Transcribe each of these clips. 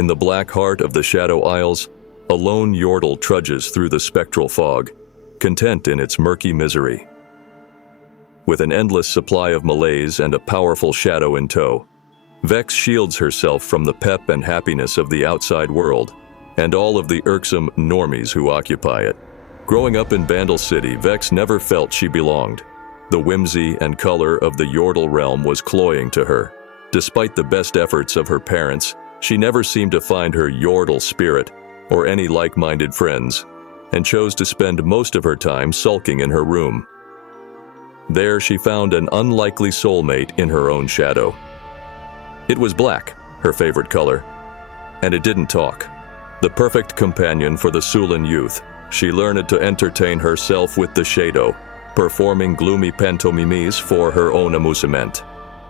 In the black heart of the Shadow Isles, a lone yordle trudges through the spectral fog, content in its murky misery. With an endless supply of malaise and a powerful shadow in tow, Vex shields herself from the pep and happiness of the outside world, and all of the irksome normies who occupy it. Growing up in Bandle City, Vex never felt she belonged. The whimsy and color of the yordle realm was cloying to her. Despite the best efforts of her parents, she never seemed to find her yordle spirit or any like-minded friends, and chose to spend most of her time sulking in her room. There she found an unlikely soulmate in her own shadow. It was black, her favorite color, and it didn't talk. The perfect companion for the sullen youth, she learned to entertain herself with the shadow, performing gloomy pantomimes for her own amusement.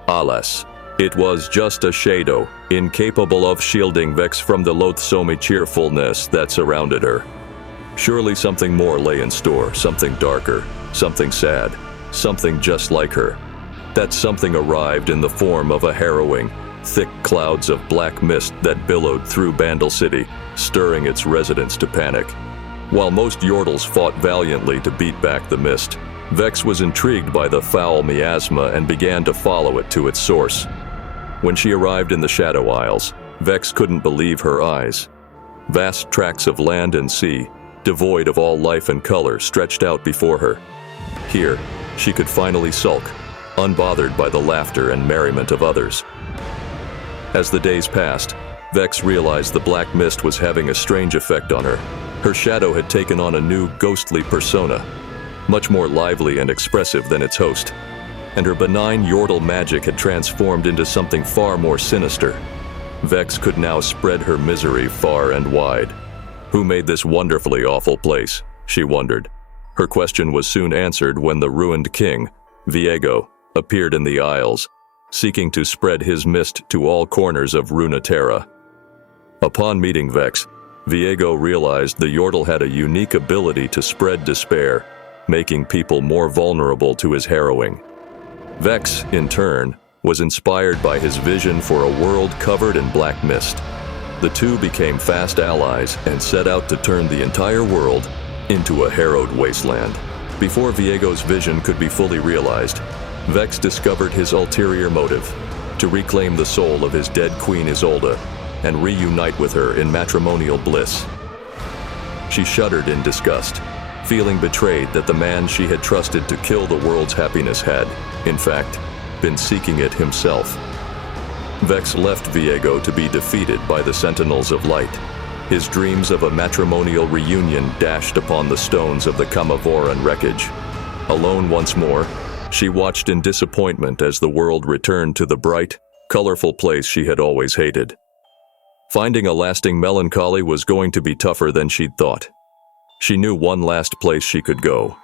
Alas, it was just a shadow, incapable of shielding Vex from the loathsome cheerfulness that surrounded her. Surely something more lay in store, something darker, something sad, something just like her. That something arrived in the form of a harrowing, thick clouds of black mist that billowed through Bandle City, stirring its residents to panic. While most yordles fought valiantly to beat back the mist, Vex was intrigued by the foul miasma and began to follow it to its source. When she arrived in the Shadow Isles, Vex couldn't believe her eyes. Vast tracts of land and sea, devoid of all life and color, stretched out before her. Here, she could finally sulk, unbothered by the laughter and merriment of others. As the days passed, Vex realized the black mist was having a strange effect on her. Her shadow had taken on a new ghostly persona, much more lively and expressive than its host, and her benign yordle magic had transformed into something far more sinister. Vex could now spread her misery far and wide. Who made this wonderfully awful place? She wondered. Her question was soon answered when the ruined king, Viego, appeared in the Isles, seeking to spread his mist to all corners of Runeterra. Upon meeting Vex, Viego realized the yordle had a unique ability to spread despair, making people more vulnerable to his harrowing. Vex, in turn, was inspired by his vision for a world covered in black mist. The two became fast allies and set out to turn the entire world into a harrowed wasteland. Before Viego's vision could be fully realized, Vex discovered his ulterior motive: to reclaim the soul of his dead queen Isolde and reunite with her in matrimonial bliss. She shuddered in disgust, feeling betrayed that the man she had trusted to kill the world's happiness had, in fact, been seeking it himself. Vex left Viego to be defeated by the Sentinels of Light, his dreams of a matrimonial reunion dashed upon the stones of the Kamavoran wreckage. Alone once more, she watched in disappointment as the world returned to the bright, colorful place she had always hated. Finding a lasting melancholy was going to be tougher than she'd thought. She knew one last place she could go,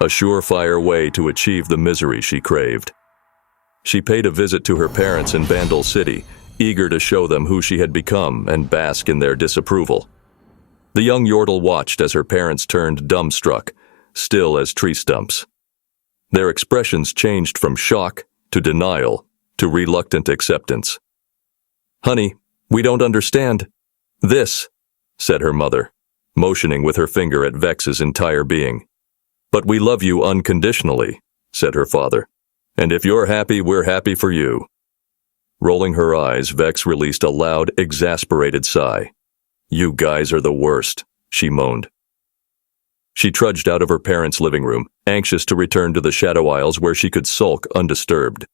a surefire way to achieve the misery she craved. She paid a visit to her parents in Bandle City, eager to show them who she had become and bask in their disapproval. The young yordle watched as her parents turned dumbstruck, still as tree stumps. Their expressions changed from shock to denial to reluctant acceptance. "Honey, we don't understand this," said her mother, motioning with her finger at Vex's entire being. "But we love you unconditionally," said her father. "And if you're happy, we're happy for you." Rolling her eyes, Vex released a loud, exasperated sigh. "You guys are the worst," she moaned. She trudged out of her parents' living room, anxious to return to the Shadow Isles where she could sulk undisturbed.